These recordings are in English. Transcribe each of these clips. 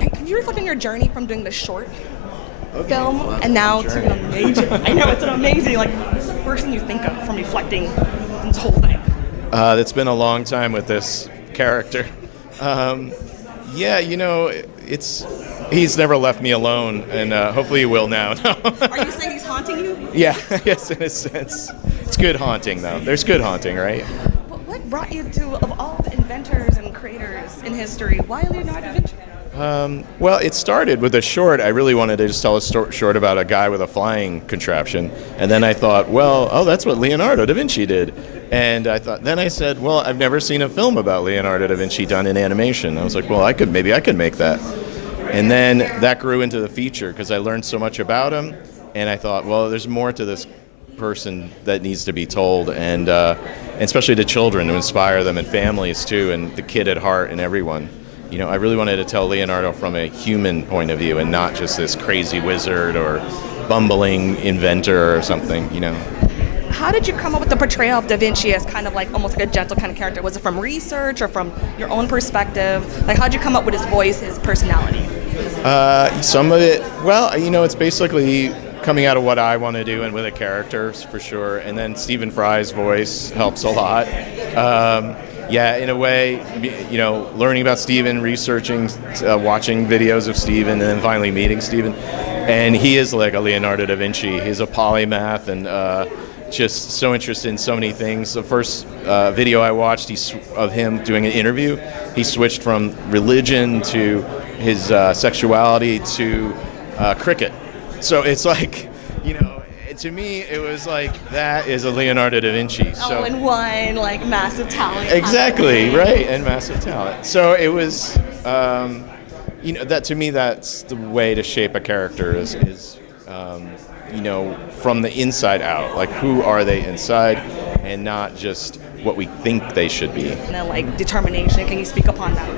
Can you reflect on your journey from doing the short film and now to an major? I know, it's an amazing, like, what's the first thing you think of from reflecting on this whole thing? It's been a long time with this character. Yeah, he's never left me alone, and hopefully he will now. Are you saying he's haunting you? Yeah, yes, in a sense. It's good haunting, though. There's good haunting, right? What brought you to, of all the inventors and creators in history, why Leonardo da Vinci? Well, it started with a short. I really wanted to just tell a short about a guy with a flying contraption. And then I thought, that's what Leonardo da Vinci did. And then I said, well, I've never seen a film about Leonardo da Vinci done in animation. I was like, well, maybe I could make that. And then that grew into the feature because I learned so much about him. And I thought, well, there's more to this person that needs to be told, and especially to children, to inspire them, and families too, and the kid at heart, and everyone. I really wanted to tell Leonardo from a human point of view and not just this crazy wizard or bumbling inventor or something, How did you come up with the portrayal of Da Vinci as kind of like almost like a gentle kind of character? Was it from research or from your own perspective? Like, how did you come up with his voice, his personality? Some of it, it's basically coming out of what I want to do and with the characters for sure. And then Stepgen Fry's voice helps a lot. In a way, learning about Stephen, researching, watching videos of Stephen, and then finally meeting Stephen. And he is like a Leonardo da Vinci. He's a polymath and just so interested in so many things. The first video I watched of him doing an interview, he switched from religion to his sexuality to cricket. So it's like, to me, it was like, that is a Leonardo da Vinci. All in one, like, massive talent. Exactly, right, and massive talent. So it was, that to me, that's the way to shape a character is from the inside out. Like, who are they inside, and not just what we think they should be. And like determination. Can you speak upon that?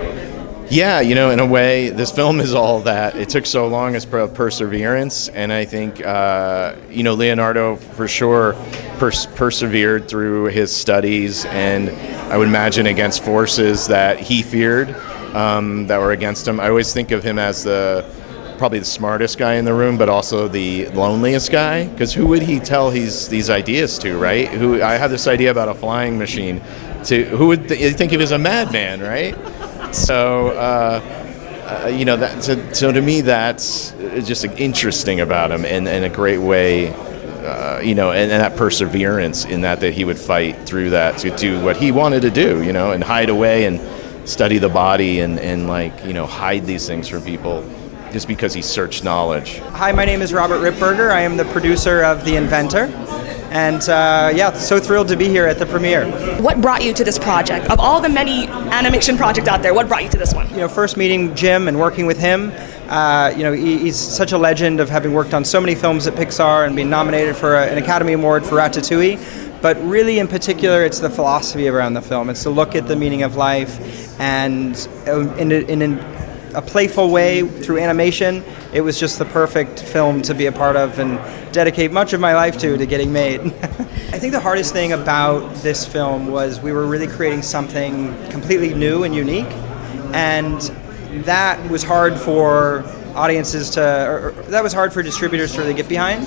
Yeah, in a way, this film is all that. It took so long as perseverance, and I think, Leonardo for sure persevered through his studies, and I would imagine against forces that he feared that were against him. I always think of him as probably the smartest guy in the room, but also the loneliest guy, because who would he tell these ideas to, right? I have this idea about a flying machine. Who would think he was a madman, right? So, so to me, that's just interesting about him, and a great way, and that perseverance in that he would fight through that to do what he wanted to do, and hide away and study the body and hide these things from people just because he searched knowledge. Hi, my name is Robert Ripberger. I am the producer of The Inventor. And so thrilled to be here at the premiere. What brought you to this project? Of all the many animation projects out there, what brought you to this one? First meeting Jim and working with him, he's such a legend of having worked on so many films at Pixar and being nominated for an Academy Award for Ratatouille. But really, in particular, it's the philosophy around the film. It's to look at the meaning of life, and in a playful way through animation. It was just the perfect film to be a part of and dedicate much of my life to getting made. I think the hardest thing about this film was we were really creating something completely new and unique, and that was hard for audiences that was hard for distributors to really get behind.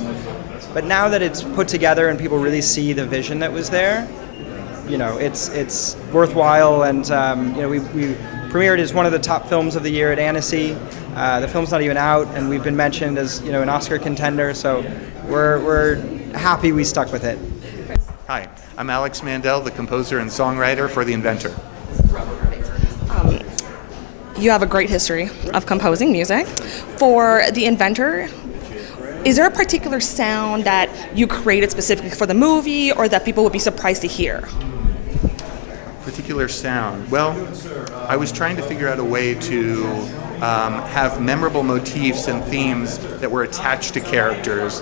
But now that it's put together and people really see the vision that was there, it's worthwhile, and we premiered as one of the top films of the year at Annecy. The film's not even out, and we've been mentioned as an Oscar contender, so we're happy we stuck with it. Hi, I'm Alex Mandel, the composer and songwriter for The Inventor. You have a great history of composing music. For The Inventor, is there a particular sound that you created specifically for the movie, or that people would be surprised to hear? Particular sound. Well, I was trying to figure out a way to have memorable motifs and themes that were attached to characters.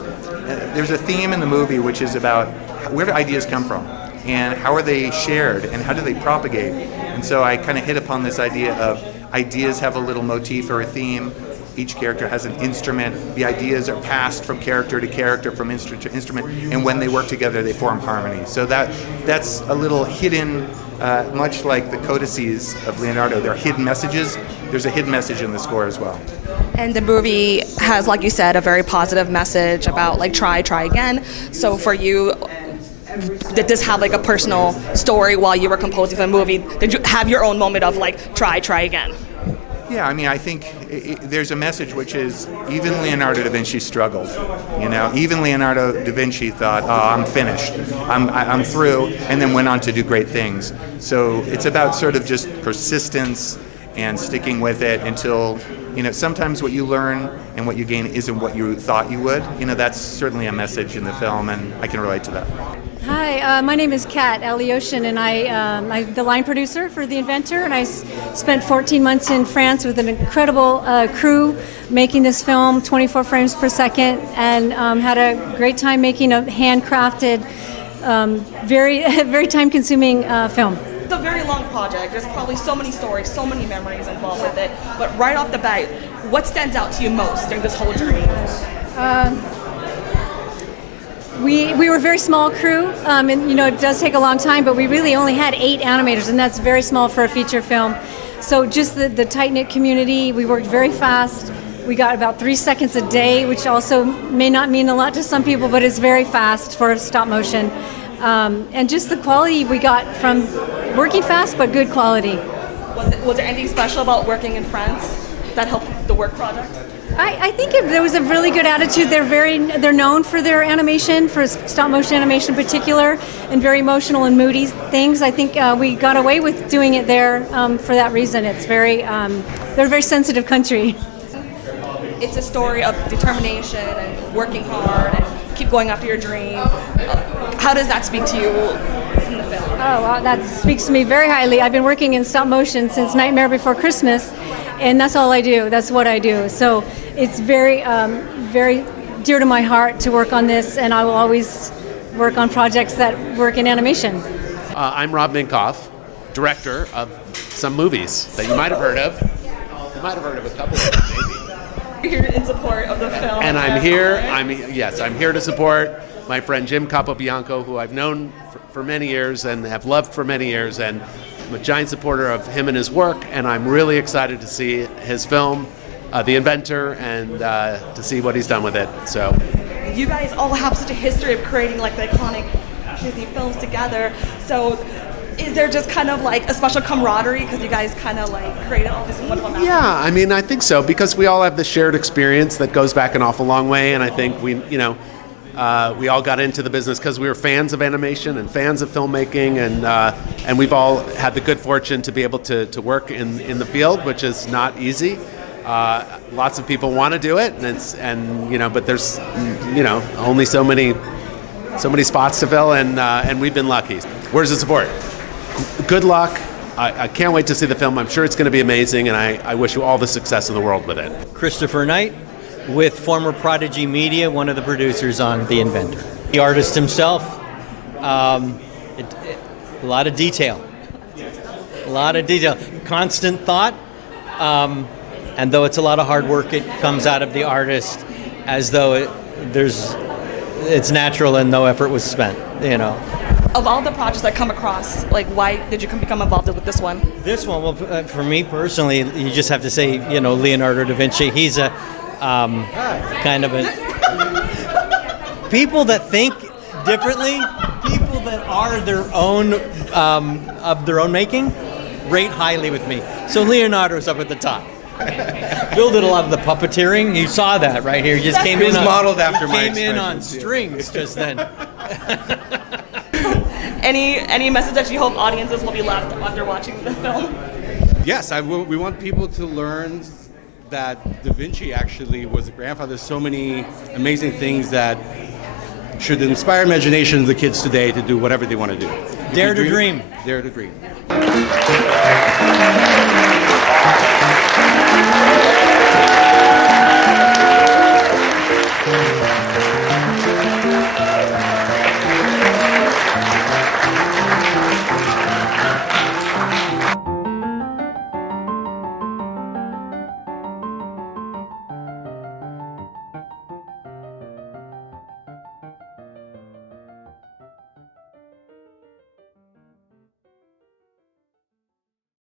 There's a theme in the movie which is about where do ideas come from, and how are they shared, and how do they propagate. And so I kind of hit upon this idea of ideas have a little motif or a theme, each character has an instrument. The ideas are passed from character to character, from instrument to instrument, and when they work together, they form harmony. So that's a little hidden, much like the codices of Leonardo. They're hidden messages. There's a hidden message in the score as well. And the movie has, like you said, a very positive message about like try again. So for you, did this have like a personal story while you were composing the movie? Did you have your own moment of like try again? Yeah, I mean, I think there's a message which is even Leonardo da Vinci struggled. You know, even Leonardo da Vinci thought, "Oh, I'm finished, I'm through," and then went on to do great things. So it's about sort of just persistence and sticking with it until, you know, sometimes what you learn and what you gain isn't what you thought you would. You know, that's certainly a message in the film, and I can relate to that. Hi, my name is Kat Alioshin, and I'm the line producer for The Inventor, and I spent 14 months in France with an incredible crew making this film, 24 frames per second, and had a great time making a handcrafted, very time-consuming film. It's a very long project. There's probably so many stories, so many memories involved with it. But right off the bat, what stands out to you most during this whole journey? We were a very small crew, and you know it does take a long time, but we really only had 8 animators, and that's very small for a feature film. So just the tight-knit community, we worked very fast. We got about 3 seconds a day, which also may not mean a lot to some people, but it's very fast for stop motion. And just the quality we got from working fast, but good quality. Was there anything special about working in France that helped the work project? I think there was a really good attitude. They're known for their animation, for stop motion animation in particular, and very emotional and moody things. I think we got away with doing it there for that reason. It's they're a very sensitive country. It's a story of determination and working hard and keep going after your dream. How does that speak to you in the film? Oh, well, that speaks to me very highly. I've been working in stop motion since Nightmare Before Christmas, and that's all I do. That's what I do. So it's very dear to my heart to work on this, and I will always work on projects that work in animation. I'm Rob Minkoff, director of some movies that you might have heard of. You might have heard of a couple of them, maybe. You're here in support of the film. And I'm here to support my friend Jim Capobianco, who I've known for many years and have loved for many years, and I'm a giant supporter of him and his work, and I'm really excited to see his film, The Inventor, and to see what he's done with it. So, you guys all have such a history of creating like the iconic Disney films together. So, is there just kind of like a special camaraderie because you guys kind of like created all this wonderful magic? yeah, I mean, I think so, because we all have this shared experience that goes back an awful long way, and I think we all got into the business because we were fans of animation and fans of filmmaking, and we've all had the good fortune to be able to work in the field, which is not easy. Lots of people want to do it, but there's only so many spots to fill, and we've been lucky. Where's the support? Good luck. I can't wait to see the film. I'm sure it's going to be amazing, and I wish you all the success in the world with it. Christopher Knight, with former Prodigy Media, one of the producers on The Inventor. The artist himself, a lot of detail. Constant thought, and though it's a lot of hard work, it comes out of the artist as though it's natural and no effort was spent, Of all the projects that come across, like why did you become involved with this one? This one, well, for me personally, you just have to say, Leonardo da Vinci. He's a kind of a people that think differently, people that are their own of their own making, rate highly with me. So Leonardo's up at the top. Bill did a lot of the puppeteering. You saw that right here. He just came in. Modeled after my came in on strings just then. Any message that you hope audiences will be left after watching the film? Yes, we want people to learn that Da Vinci actually was a grandfather. There's so many amazing things that should inspire imagination of the kids today to do whatever they want to do. Dare to dream. Dare to dream.